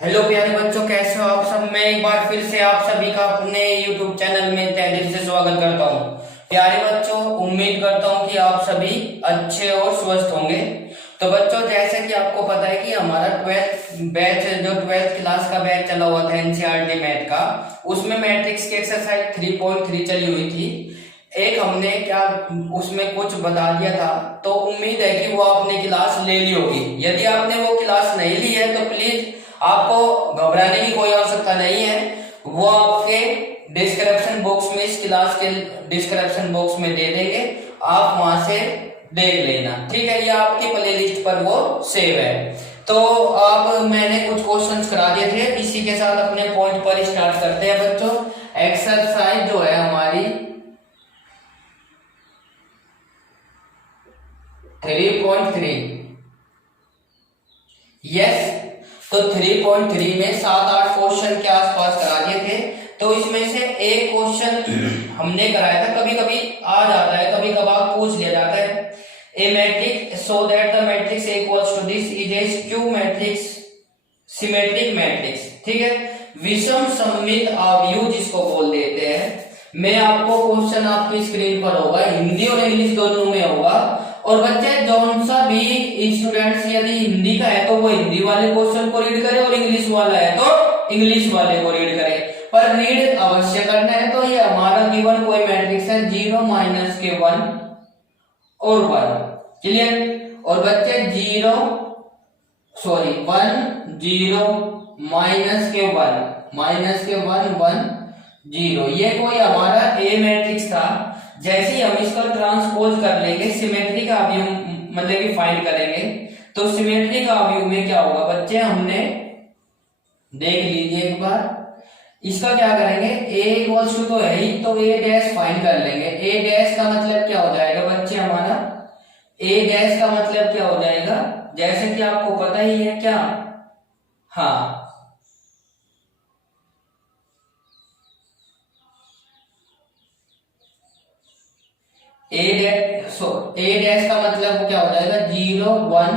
Hello प्यारे बच्चों, कैसे हो आप सब। मैं एक बार फिर से आप सभी का अपने YouTube चैनल में तहे दिल से स्वागत करता हूं। प्यारे बच्चों, उम्मीद करता हूं कि आप सभी अच्छे और स्वस्थ होंगे। तो बच्चों, जैसे कि आपको पता है कि हमारा 12th क्लास का बैच चला हुआ था एनसीईआरटी मैथ का, उसमें मैट्रिक्स की एक्सरसाइज 3.3 चली हुई थी। एक हमने क्या उसमें कुछ बता दिया था, तो उम्मीद है कि वो आपने क्लास ले ली होगी। यदि आपने वो क्लास नहीं ली है तो प्लीज आपको घबराने की कोई आवश्यकता नहीं है। वो आपके डिस्क्रिप्शन बॉक्स में, इस क्लास के डिस्क्रिप्शन बॉक्स में दे देंगे, आप वहां से देख लेना, ठीक है। ये आपकी प्लेलिस्ट पर वो सेव है। तो अब मैंने कुछ क्वेश्चंस करा दिए थे, इसी के साथ अपने पॉइंट पर स्टार्ट करते हैं बच्चों। एक्सरसाइज जो है हमारी 3.3, यस। तो 3.3 में 7-8 क्वेश्चन के आसपास करा दिए थे। तो इसमें से एक क्वेश्चन हमने कराया था, कभी कभी आ जाता है, कभी कभार पूछ लिया जाता है। A matrix so that the matrix A equals to this is a skew matrix symmetric matrix, ठीक है। विषम सममित अवयव जिसको बोल देते हैं। मैं आपको क्वेश्चन आपकी स्क्रीन पर होगा, हिंदी और इंग्लिश दोनों में होगा। और बच्चे जौन सा भी स्टूडेंट्स यदि हिंदी का है तो वो हिंदी वाले क्वेश्चन को रीड करे, और इंग्लिश वाला है तो इंग्लिश वाले को रीड करे, पर रीड अवश्य करना है। तो ये हमारा गिवन कोई मैट्रिक्स है 0 माइनस के 1 और 1, क्लियर। और बच्चे 1 0 माइनस के 1 1 0, ये कोई हमारा ए मैट्रिक्स था। जैसे ही हम इसका ट्रांसपोज कर लेंगे, सिमेट्री का अवयव मतलब कि फाइंड करेंगे, तो सिमेट्री का अवयव में क्या होगा बच्चे, हमने देख लीजिए एक बार। इसका क्या करेंगे, ए इक्वल्स टू तो है ही, तो ए डैश फाइंड कर लेंगे। ए डैश का मतलब क्या हो जाएगा बच्चे हमारा, ए डैश का मतलब क्या हो जाएगा, जैसे कि आपको पता ही है क्या, हाँ, ए डैश का मतलब क्या हो जाएगा 0 1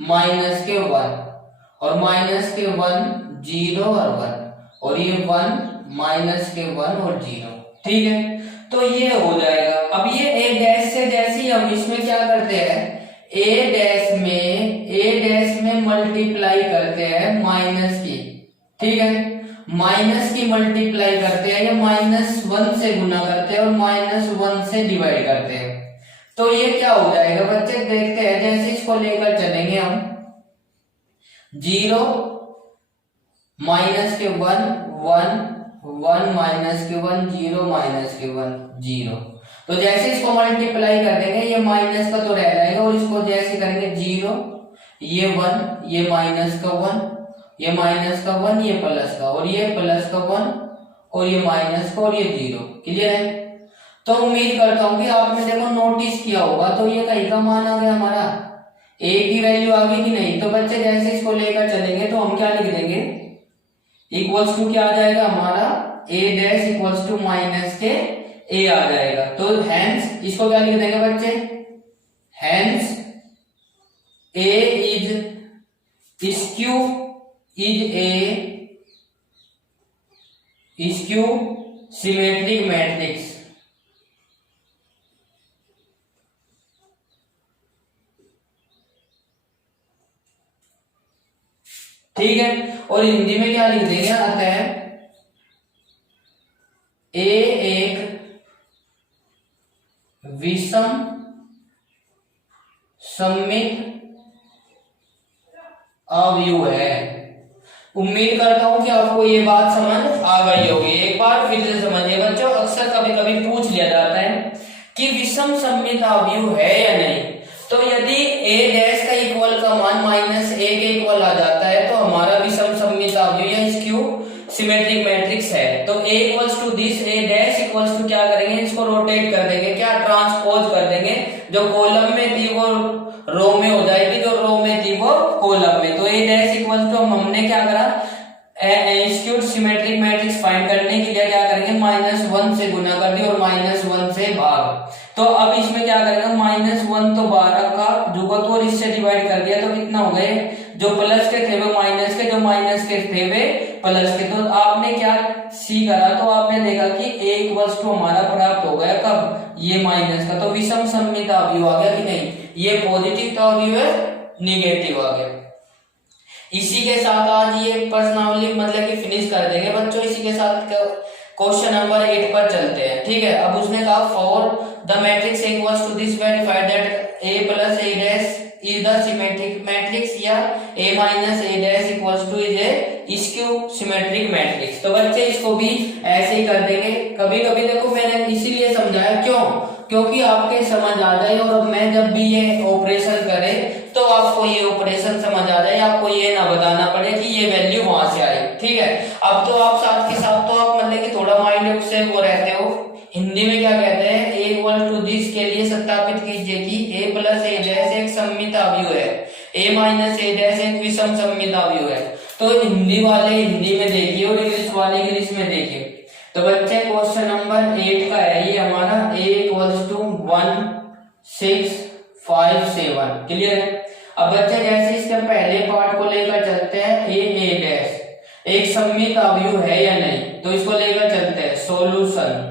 माइनस के 1 और माइनस के 1 0 और 1, और ये 1 माइनस के 1 और 0, ठीक है। तो ये हो जाएगा। अब ये ए डैश से जैसे ही हम इसमें क्या करते हैं, ए डैश में मल्टीप्लाई करते हैं माइनस की, ठीक है। माइनस की मल्टीप्लाई करते हैं या -1 से गुना करते हैं और -1 से डिवाइड करते हैं। तो ये क्या हो जाएगा बच्चे, देखते हैं। जैसे इसको लेकर चलेंगे हम, 0 माइनस के 1 1 1 माइनस के 1 0 माइनस के 1 0। तो जैसे इसको मल्टीप्लाई कर देंगे, ये माइनस का तो रह जाएगा, और इसको जैसे करेंगे 0 ये 1 ये माइनस का 1 ये माइनस का 1 ये प्लस का, और ये प्लस का 1 और ये माइनस का, और ये 0, क्लियर है। तो उम्मीद करता हूं कि आपने देखो नोटिस किया होगा। तो ये कहीं का मान आ गया हमारा, ए की वैल्यू आ गई कि नहीं। तो बच्चे जैसे इसको लेकर चलेंगे तो हम क्या लिख देंगे, इक्वल्स टू क्या आ जाएगा हमारा, ए डैश इक्वल्स टू माइनस के ए आ जाएगा। तो हेंस इसको क्या लिख देंगे बच्चे, hence A is skew symmetric matrix, ठीक है। और हिंदी में क्या लिख देंगे, अतः ए एक विषम सममित अवयव है। उम्मीद करता हूं कि आपको ये बात समझ आ गई होगी। एक बार फिर से समझिए बच्चों, अक्सर कभी कभी पूछ लिया जाता है कि विषम सममित अवयव है या नहीं। तो यदि ए डैश का इक्वल का मान -a के इक्वल आ जाता है तो हमारा विषम सममित अवयव या स्क्यू सिमेट्रिक मैट्रिक्स है। तो a equals to this, a dash equals to क्या करेंगे, इसको रोटेट कर देंगे, क्या ट्रांसपोज कर देंगे। जो कॉलम में थी वो रो में हो जाएगी, जो रो में थी वो कॉलम में। तो ए डैश इक्वल्स टू हमने क्या करा, स्क्यूड सिमेट्रिक मैट्रिक्स फाइंड करने के लिए क्या करेंगे, -1 से गुना कर दिया और -1 से भाग। तो अब इसमें क्या करेगा, -1 तो 12 का जुगा तो और इससे डिवाइड कर दिया तो कितना हो गए, जो प्लस के थे वो माइनस के, जो माइनस के थे वे प्लस के। तो आपने क्या सी करा, तो आपने देखा कि a इक्वल्स टू हमारा प्राप्त हो गया कब, ये माइनस का, तो विषम सममित अवयव आ गया कि नहीं, ये पॉजिटिव का अवयव है, निगेटिव आ गया। इसी के साथ आज ये प्रश्नावली मतलब कि फिनिश कर देंगे बच्चों। इसी के साथ क्वेश्चन नंबर 8 पर चलते हैं, ठीक है। अब उसने कहा for the matrix equals to this verified that a plus a dash is the symmetric matrix या a minus a dash equals to is a skew symmetric matrix. तो बच्चे इसको भी ऐसे ही कर देंगे। कभी कभी देखो मैंने इसीलिए समझाया, क्यों, क्योंकि आपके समझ आ जाए और मैं जब भी ये ऑपरेशन करे तो आपको ये ऑपरेशन समझ आ जाए, आपको ये ना बताना पड़े कि ये वैल्यू वहां से आई, ठीक है। अब तो आप साथ के साथ तो आप मतलब कि थोड़ा माइंड से वो रहते हो। हिंदी में क्या कहते हैं, a इक्वल टू दिस के लिए सत्यापित कीजिए कि a प्लस a डैश एक सममित अवयव है, a माइनस a डैश एक विषम सममित अवयव है। तो हिंदी वाले हिंदी में देखिए और इंग्लिश वाले इंग्लिश में देखिए। तो बच्चे क्वेश्चन नंबर 8 का है ये हमारा, a इक्वल्स टू 1 6 5 7, क्लियर है। अब बच्चे जैसे इसके पहले पार्ट को लेकर चलते हैं, a डैश एक सममित अवयव है या नहीं, तो इसको लेकर चलते हैं सॉल्यूशन,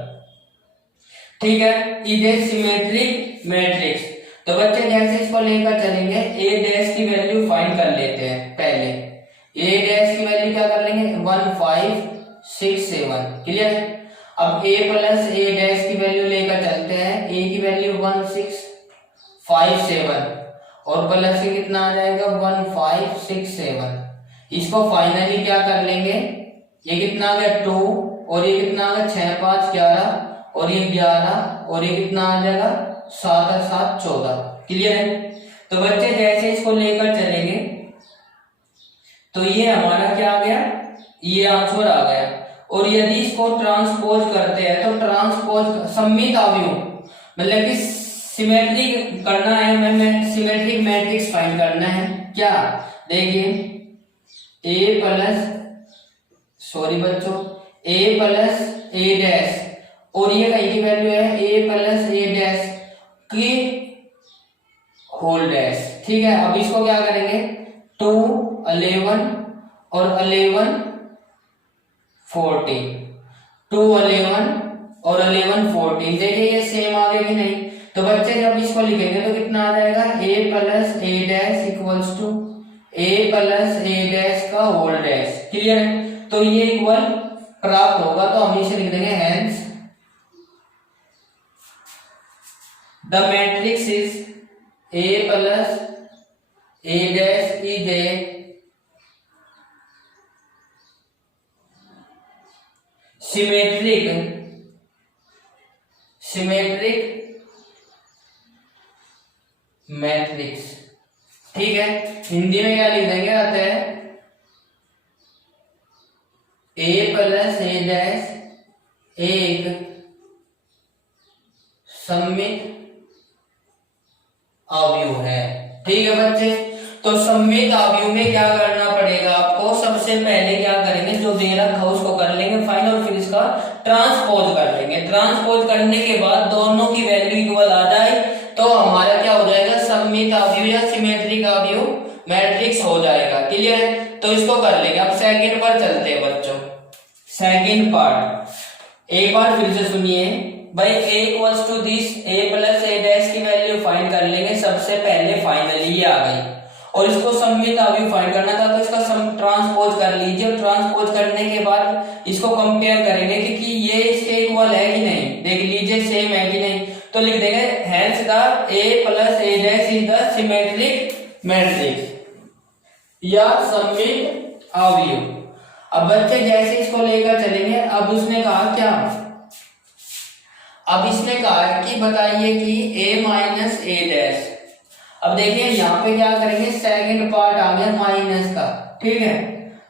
ठीक है। Is a symmetric matrix. तो बच्चे जैसे इसको लेकर चलेंगे, a डैश की वैल्यू फाइंड कर लेते हैं पहले। a डैश की वैल्यू क्या कर लेंगे, 1 5 6 7, क्लियर। अब a प्लस a डैश की वैल्यू लेकर चलते हैं, a की वैल्यू 1 6 5 7 और प्लस से कितना आ जाएगा 1 5 6 7। इसको फाइनली क्या कर लेंगे, ये कितना आ गया 2 और ये कितना आ गया 6 5 11 और ये 11 और ये कितना आ जाएगा 7 7 14, क्लियर है। तो बच्चे जैसे इसको लेकर चलेंगे तो ये हमारा क्या आ गया, ये आंसर आ गया। और यदि इसको ट्रांसपोज करते हैं तो ट्रांसपोज सममित अवयव मतलब कि सिमेट्रिक करना है, हमें सिमेट्रिक मैट्रिक्स फाइंड करना है। क्या देखिए a प्लस a डैश और ये कहीं की वैल्यू है a प्लस a डैश की होल डैश, ठीक है। अब इसको क्या करेंगे 2 11 और 11 14, 2 11 और 11 14, देखिए ये सेम आ गया कि नहीं। तो बच्चे जब इसको लिखेंगे तो कितना आ जाएगा, a plus a dash equals to a plus a dash का होल डैश, क्लियर है। तो ये इक्वल प्राप्त होगा, तो हम इसे लिख देंगे hence the matrix is a plus a dash is a symmetric matrix, ठीक है। हिंदी में क्या लिख देंगे, आता है a प्लस a डैश एक सममित अवयव है, ठीक है बच्चे। तो सममित अवयव में क्या करना पड़ेगा आपको, सबसे पहले क्या करेंगे, जो दे रखा उसको कर लेंगे फाइन और फिर इसका ट्रांसपोज कर लेंगे। ट्रांसपोज करने के बाद दोनों की वैल्यू इक्वल आ जाए तो हमारा क्या हो जाएगा, सममित अवयव या सिमेट्रिक अवयव मैट्रिक्स हो जाएगा, क्लियर है। तो इसको कर लेंगे। अब सेकंड पर चलते हैं बच्चों। सेकंड पार्ट एक बार फिर से सुनिए भाई, a equals to this a plus a dash की वैल्यू फाइंड कर लेंगे। सबसे पहले फाइनली ये आ गई और इसको सममित अवयव फाइंड करना था, तो इसका ट्रांसपोज कर लीजिए। ट्रांसपोज करने के बाद इसको कंपेयर करेंगे कि ये इसके इक्वल है कि नहीं, देख लीजिए सेम है कि नहीं। तो लिख देंगे hence the a plus a dash is the symmetric matrix या सममित अवयव। अब बच्चे जैसे इसको लेकर चलेंगे, अब उसने कहा क्या, अब इसने कहा कि बताइए कि a माइनस a डैश। अब देखिए यहाँ पे क्या करेंगे, सेकंड पार्ट आ गया माइनस का, ठीक है।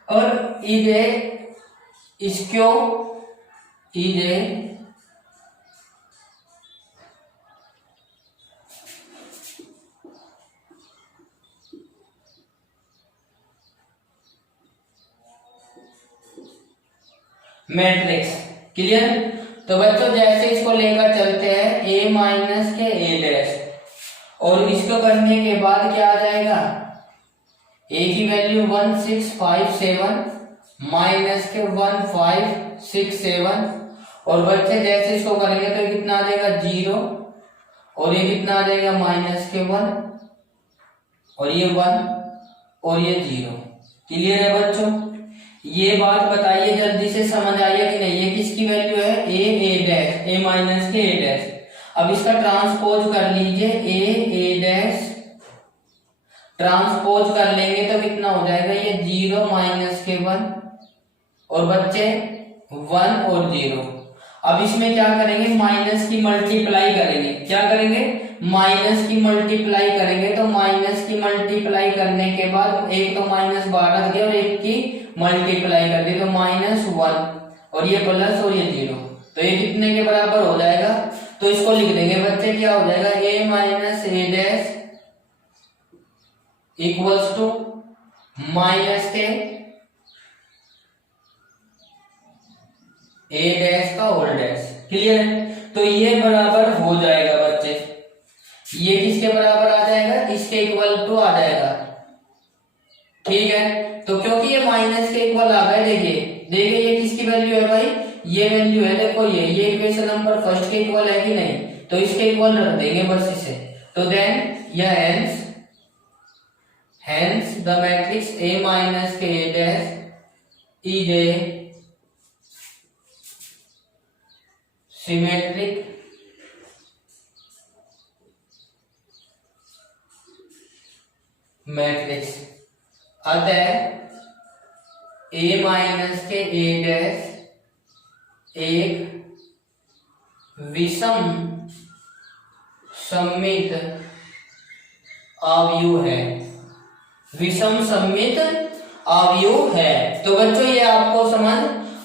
और is a skew is a matrix, clear. तो बच्चों जैसे इसको लेकर चलते हैं a माइनस के a डैश, और इसको करने के बाद क्या आ जाएगा, a की वैल्यू 1657 माइनस के 1567, और बच्चे जैसे इसको करेंगे तो कितना आ जाएगा 0, और ये कितना आ जाएगा माइनस के 1, और ये 1 और ये 0। क्लियर है बच्चों? ये बात बताइए जल्दी से, समझ आइए कि नहीं? ये किसकी वैल्यू है, a डैश, a माइनस के a डैश। अब इसका ट्रांसपोज कर लीजिए, a डैश ट्रांसपोज कर लेंगे तो कितना हो जाएगा, ये 0 माइनस के 1, और बच्चे 1 और 0। अब इसमें क्या करेंगे, माइनस की मल्टीप्लाई करेंगे। क्या करेंगे, माइनस की मल्टीप्लाई करेंगे। तो माइनस की मल्टीप्लाई करने के बाद एक तो माइनस बाहर रख दिया और एक की मल्टीप्लाई कर दी, तो -1 और ये प्लस और ये 0, तो ये कितने के बराबर हो जाएगा, तो इसको लिख देंगे बच्चे, क्या हो जाएगा, a minus a dash equals to minus के a डैश का होल डैश। क्लियर है? तो ये बराबर हो जाएगा बच्चे, ये किसके बराबर आ जाएगा, इसके इक्वल टू आ जाएगा। ठीक है, तो क्योंकि ये माइनस के इक्वल आ गए, देखिए ये किसकी वैल्यू है भाई, ये वैल्यू है, देखो ये इक्वेशन नंबर फर्स्ट के इक्वल है कि नहीं, तो इसके इक्वल रख देंगे बस इसे। तो देन यह hence the matrix A minus K A dash is a symmetric matrix. अतः A माइनस के A डैश एक विषम सममित अवयव है, विषम सममित अवयव है। तो बच्चों ये आपको समझ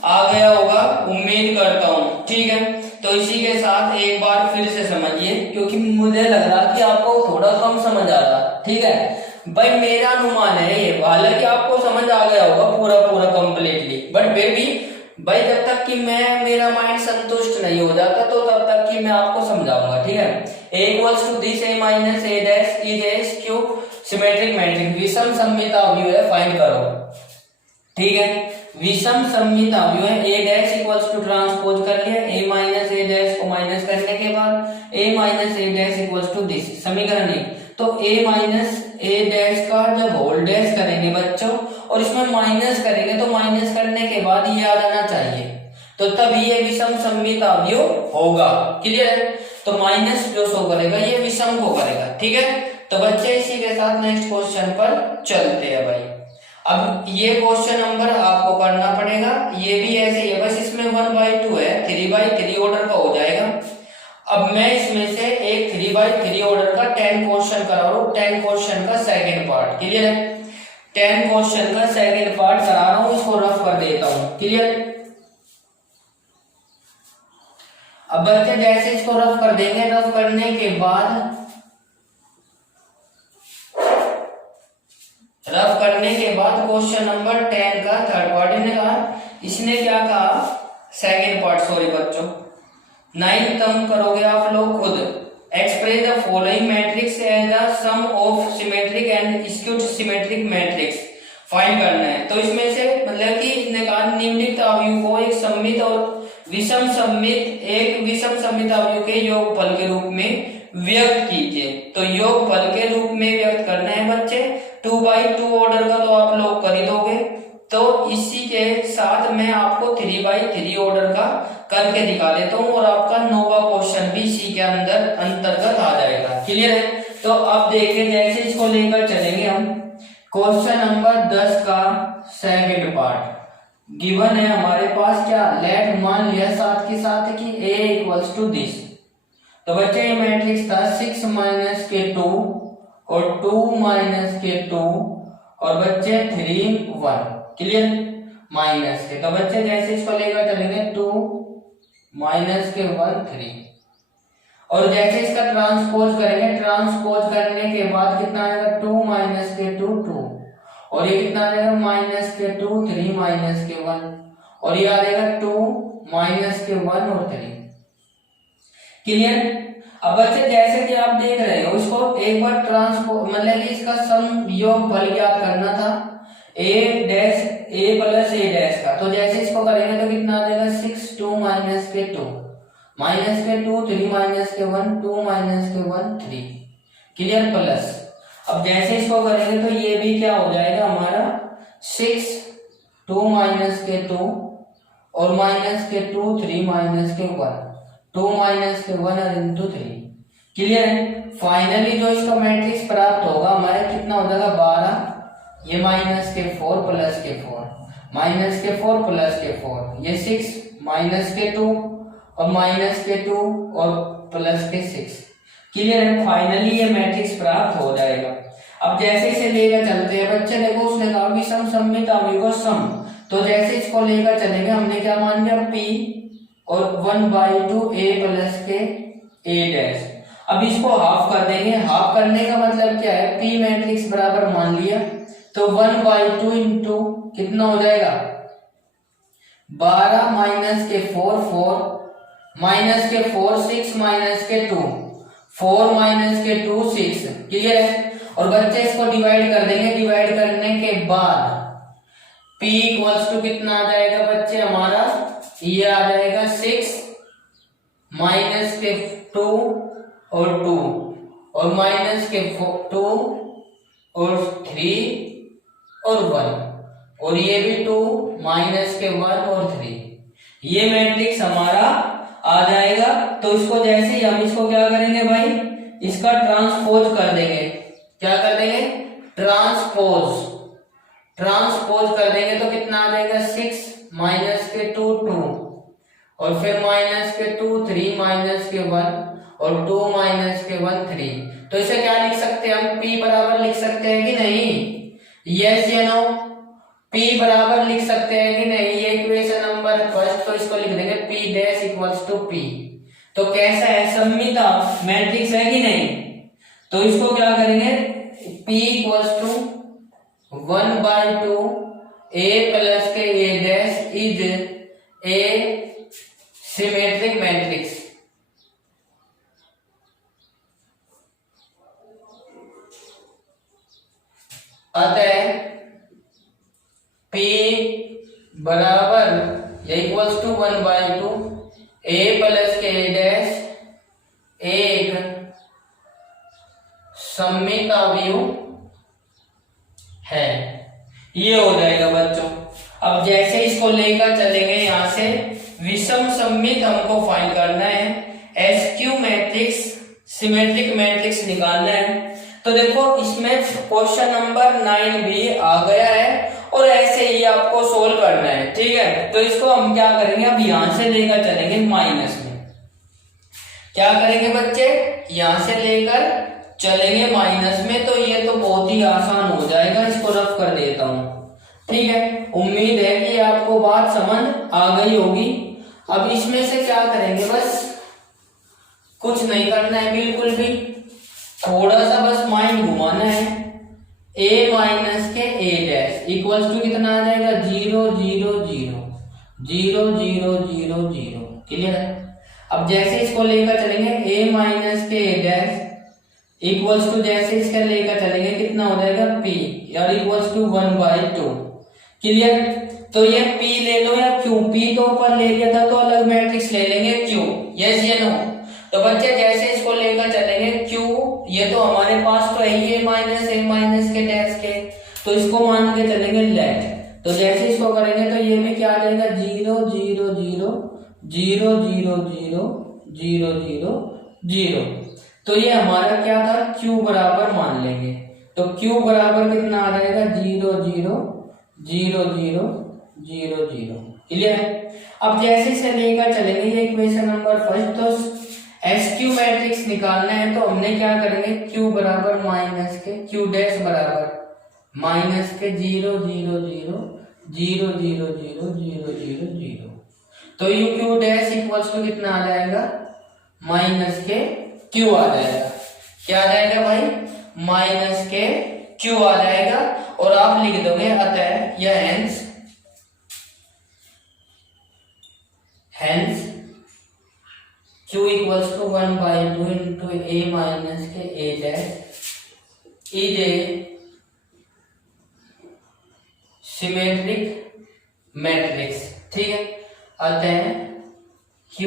आ गया होगा, उम्मीद करता हूं। ठीक है, तो इसी के साथ एक बार फिर से समझिए, क्योंकि मुझे लग रहा कि आपको थोड़ा कम समझ आ रहा। ठीक है भाई, मेरा अनुमान है ये, हालांकि आपको समझ आ गया होगा पूरा कंप्लीटली, बट फिर भी भाई जब तक कि मेरा माइंड संतुष्ट नहीं हो जाता तो तब तक कि मैं आपको समझाऊंगा। ठीक है, a equals to this a minus a dash is a क्यूब सिमेट्रिक मैट्रिक्स, विषम सममित अवयव है, फाइंड करो। ठीक है, विषम सममित अवयव है, a dash equals to transpose कर लिया, a माइनस a डैश को माइनस करने के बाद a minus a dash equals to this, समीकरण 1। तो a माइनस a डैश का जब होल डैश करेंगे बच्चों और इसमें माइनस करेंगे तो माइनस करने के बाद ये आ जाना चाहिए, तो तभी ये विषम सममित अवयव होगा। क्लियर है? तो माइनस जो शो करेगा ये विषम को करेगा। ठीक है, तो बच्चे इसी के साथ नेक्स्ट क्वेश्चन पर चलते हैं भाई। अब ये क्वेश्चन नंबर आपको करना पड़ेगा, ये भी ऐसे ही है, बस इसमें 1/2 है, 3/3 ऑर्डर का हो जाएगा। अब मैं इसमें से एक 3/3 ऑर्डर का 10 क्वेश्चन करा रहा हूं, 10 क्वेश्चन का सेकंड पार्ट। क्लियर है? 10 क्वेश्चन का सेकंड पार्ट करा रहा हूं, इसको रफ कर देता हूं। क्लियर? अब बच्चे जैसे इसको रफ कर देंगे, रफ करने के बाद क्वेश्चन नंबर 10 का थर्ड पार्ट ने कहा, इसने क्या कहा, सेकंड पार्ट, सॉरी बच्चों, 9 टर्म करोगे आप लोग खुद। Express the following matrix as the sum of symmetric and skewed symmetric matrix, find करना है। तो इसमें से मतलब कि इसने कहा निम्नलिखित अवयव को एक सममित और विषम सममित अवयव के योगफल के रूप में व्यक्त कीजिए। तो योगफल के रूप में व्यक्त करना है बच्चे, 2/2 ऑर्डर का तो आप लोग कर ही दोगे। तो इसी के साथ मैं आपको 3/3 ऑर्डर का करके दिखा देता हूं और आपका 9वां क्वेश्चन भी इसी के अंतर्गत आ जाएगा। क्लियर है? तो अब देखिए जैसे इसको लेकर चलेंगे हम, क्वेश्चन नंबर 10 का सेकंड पार्ट गिवन है हमारे पास। क्या लेट मान लिया साथ के साथ कि a इक्वल्स टू दिस। तो बच्चे ये मैट्रिक्स था 6 माइनस के 2 और 2 माइनस के 2 और बच्चे 3 1। क्लियर? माइनस के, तो बच्चे जैसे इसको लेकर चलेंगे 2 माइनस के 1 3, और जैसे इसका ट्रांसपोज करेंगे, ट्रांसपोज करने के बाद कितना आएगा, 2 माइनस के 2 2, और ये कितना आ जाएगा, माइनस के 2 3 माइनस के 1, और ये आ जाएगा 2 माइनस के 1 और 3। क्लियर। अब बच्चे जैसे कि आप देख रहे हो इसको एक बार ट्रांसपोज मतलब कि इसका सम योग फल ज्ञात करना था a प्लस a डैश का। तो जैसे इसको करेंगे तो कितना आ जाएगा 6 2 माइनस के 2 3 माइनस के 1 2 माइनस के 1 3 क्लियर प्लस। अब जैसे इसको करेंगे तो ये भी क्या हो जाएगा हमारा 6 2 माइनस के 2 और माइनस के 2 3 माइनस के 1 2 माइनस के 1 और इंटू 3 क्लियर है। फाइनली जो इसका मैट्रिक्स प्राप्त होगा हमारे कितना हो जाएगा 12 ये माइनस के 4 प्लस के 4 माइनस के 4 प्लस के 4 ये 6 माइनस के 2 और माइनस के 2 और प्लस के 6 क्लियर है। फाइनली ये मैट्रिक्स प्राप्त हो जाएगा। अब जैसे इसे लेकर चलते हैं बच्चे देखो उसने कहा कि सम सममित अवयवों को सम। तो जैसे इसको लेकर चलेंगे हमने क्या मान लिया p और 1/2 a प्लस के a डैश। अब इसको हाफ कर देंगे। हाफ करने का मतलब क्या है p मैट्रिक्स बराबर मान लिया तो 1/2 इंटू कितना हो जाएगा 12 माइनस के 4 4 माइनस के 4 6 माइनस के 2 4 माइनस के 2 6 क्लियर है। और बच्चे इसको डिवाइड कर देंगे। डिवाइड करने के बाद p इक्वल्स टू कितना आ जाएगा बच्चे हमारा ये आ जाएगा 6 माइनस के 2 और 2 और माइनस के 2 और 3 और 1 और ये भी 2 माइनस के 1 और 3 ये मैट्रिक्स हमारा आ जाएगा। तो इसको जैसे ही हम इसको क्या करेंगे भाई इसका ट्रांसपोज कर देंगे। क्या कर देंगे ट्रांसपोज कर देंगे तो कितना आ जाएगा 6 माइनस के 2 2 और फिर माइनस के 2 3 माइनस के 1 और 2 माइनस के 1 3। तो इसे क्या लिख सकते हैं हम p बराबर लिख सकते हैं कि नहीं यस या नो p बराबर लिख सकते हैं कि नहीं। ये इक्वेशन नंबर फर्स्ट तो इसको लिख देंगे p dash equals to p। तो कैसा है सममित मैट्रिक्स है कि नहीं। तो इसको क्या करेंगे p equals to 1/2 a plus के a dash is a symmetric matrix. अतः p बराबर या इक्वल्स टू 1/2 a प्लस के a डैश एक सममित अवयव है। ये हो जाएगा बच्चों। अब जैसे इसको लेकर चलेंगे यहां से विषम सममित हमको फाइंड करना है SQ मैट्रिक्स सिमेट्रिक मैट्रिक्स निकालना है। तो देखो इसमें क्वेश्चन नंबर 9 भी आ गया है और ऐसे ही आपको सोल्व करना है ठीक है। तो इसको हम क्या करेंगे अब यहां से लेकर चलेंगे माइनस में। क्या करेंगे बच्चे यहां से लेकर चलेंगे माइनस में। तो ये तो बहुत ही आसान हो जाएगा। इसको रफ कर देता हूं ठीक है। उम्मीद है कि आपको बात समझ आ गई होगी। अब इसमें से क्या करेंगे बस कुछ नहीं करना है बिल्कुल भी थोड़ा सा बस माइंड घुमाना है। a माइनस के a डैश इक्वल्स टू कितना आ जाएगा 0 0 0 0 0 0 0 क्लियर है। अब जैसे इसको लेकर चलेंगे a माइनस के a डैश इक्वल्स टू जैसे इसका लेकर चलेंगे कितना हो जाएगा p और इक्वल्स टू 1/2 क्लियर। तो ये p ले लो या q p तो ऊपर ले लिया था तो अलग मैट्रिक्स ले लेंगे q यस या नो। तो बच्चे जैसे इसको लेकर चलेंगे q ये तो हमारे पास तो है ये माइनस के डैश के तो इसको मान के चलेंगे लेट। तो जैसे इसको करेंगे तो ये भी क्या आ जाएगा 0 0 0 0 0 0 0 0 0। तो ये हमारा क्या था q बराबर मान लेंगे। तो q बराबर कितना आ जाएगा 0 0 0 0 0 0 क्लियर है। अब जैसे इसे लेकर चलेंगे ये इक्वेशन नंबर फर्स्ट तो SQ मैट्रिक्स निकालना है। तो हमने क्या करेंगे q बराबर माइनस के q डैश बराबर माइनस के 0 0 0 0 0 0 0 0 0। तो you q dash equals to कितना आ जाएगा माइनस के q आ जाएगा। क्या आ जाएगा भाई माइनस के q आ जाएगा और आप लिख दोगे अतः या hence Q equals to 1/2 into A minus के A dash is a symmetric matrix. ठीक है, अतः Q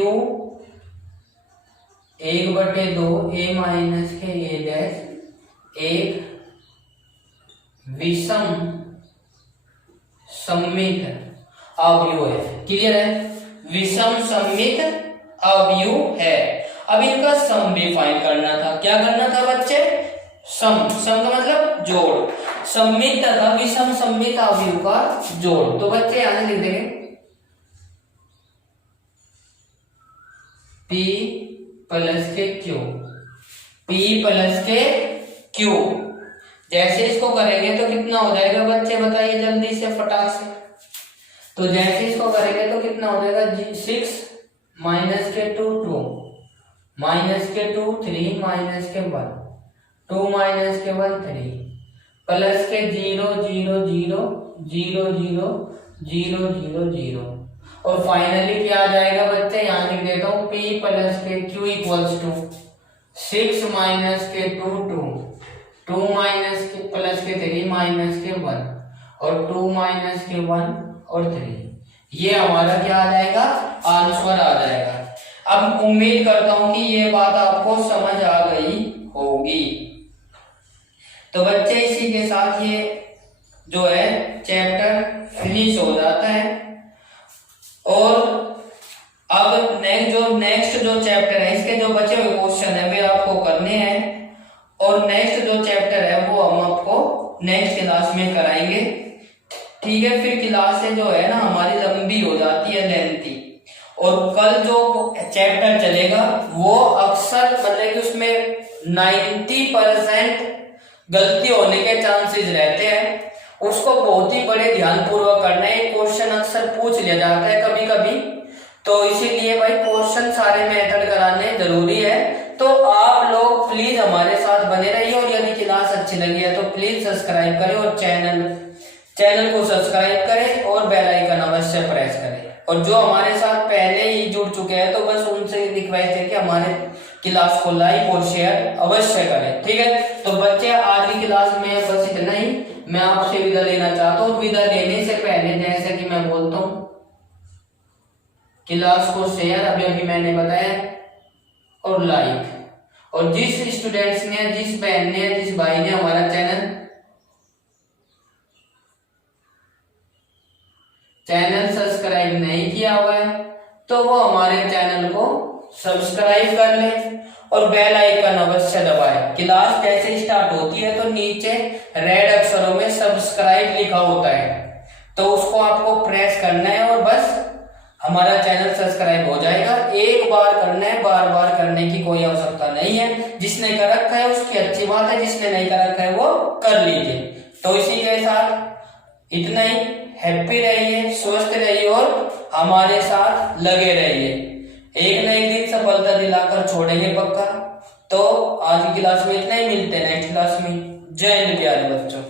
1/2 A माइनस के A डैश एक विषम सममित अवयव है। क्लियर है, विषम सममित अवयव है। अब इनका सम भी फाइंड करना था। क्या करना था बच्चे? सम का मतलब जोड़, सममित तथा विषम सममित अवयव का जोड़। तो बच्चे यहां लिख देंगे P प्लस के Q, P प्लस के Q। जैसे इसको करेंगे तो कितना हो जाएगा बच्चे, बताइए जल्दी से फटाक से। तो जैसे इसको करेंगे तो कितना हो जाएगा 6 माइनस के 2 2 माइनस के 2 3 माइनस के 1 2 माइनस के 1 3 प्लस के 0 0 0 0 0 0 0 0 और फाइनली क्या आ जाएगा बच्चे, यहां लिख देता हूं P प्लस के Q इक्वल्स टू 6 माइनस के 2 2 2 माइनस के प्लस के 3 माइनस के 1 और 2 माइनस के 1 और 3। ये हमारा क्या आ जाएगा, आंसर आ जाएगा। अब उम्मीद करता हूं कि ये बात आपको समझ आ गई होगी। तो बच्चे इसी के साथ ये जो है चैप्टर फिनिश हो जाता है। और अब नेक्स्ट जो चैप्टर है, इसके जो बचे हुए क्वेश्चन है वे आपको करने हैं। और नेक्स्ट जो चैप्टर है वो हम आपको नेक्स्ट क्लास में कराएंगे। ठीक है, फिर क्लास जो है ना हमारी लंबी हो जाती है, लेंथी। और कल जो चैप्टर चलेगा वो अक्सर मतलब कि उसमें 90% गलती होने के चांसेस रहते हैं। उसको बहुत ही बड़े ध्यान पूर्वक करना है। क्वेश्चन अक्सर पूछ लिया जाता है कभी कभी, तो इसीलिए भाई क्वेश्चन सारे मेथड कराने जरूरी है। तो आप लोग प्लीज हमारे साथ बने रहिए और यदि क्लास अच्छी लगी है तो प्लीज सब्सक्राइब करें और चैनल को सब्सक्राइब करें और बेल आइकन अवश्य प्रेस करें। और जो हमारे साथ पहले ही जुड़ चुके हैं तो बस उनसे रिक्वेस्ट है कि हमारे क्लास को लाइक और शेयर अवश्य करें। ठीक है, तो बच्चे आज की क्लास में बस इतना ही। मैं आपसे विदा लेना चाहता हूँ। विदा लेने से पहले जैसे कि मैं बोलता हूँ, क्लास को शेयर अभी मैंने बताया और लाइक। और जिस स्टूडेंट्स ने, जिस बहन ने, जिस भाई ने हमारा चैनल सब्सक्राइब नहीं किया हुआ है तो वो हमारे चैनल को सब्सक्राइब कर ले और बेल आइकन अवश्य दबाए। क्लास जैसे स्टार्ट होती है तो नीचे रेड अक्षरों में सब्सक्राइब लिखा होता है, तो उसको आपको प्रेस करना है और बस हमारा चैनल सब्सक्राइब हो जाएगा। एक बार करना है, बार बार करने की कोई आवश्यकता नहीं है। जिसने कर रखा है उसकी अच्छी बात है, जिसने नहीं कर रखा है वो कर लीजिए। तो इसी के साथ इतना ही। हैप्पी रहिए, स्वस्थ रहिए और हमारे साथ लगे रहिए। एक न एक दिन सफलता दिलाकर छोड़ेंगे पक्का। तो आज की क्लास में इतना ही, मिलते हैं नेक्स्ट क्लास में। जय हिंद प्यारे बच्चों।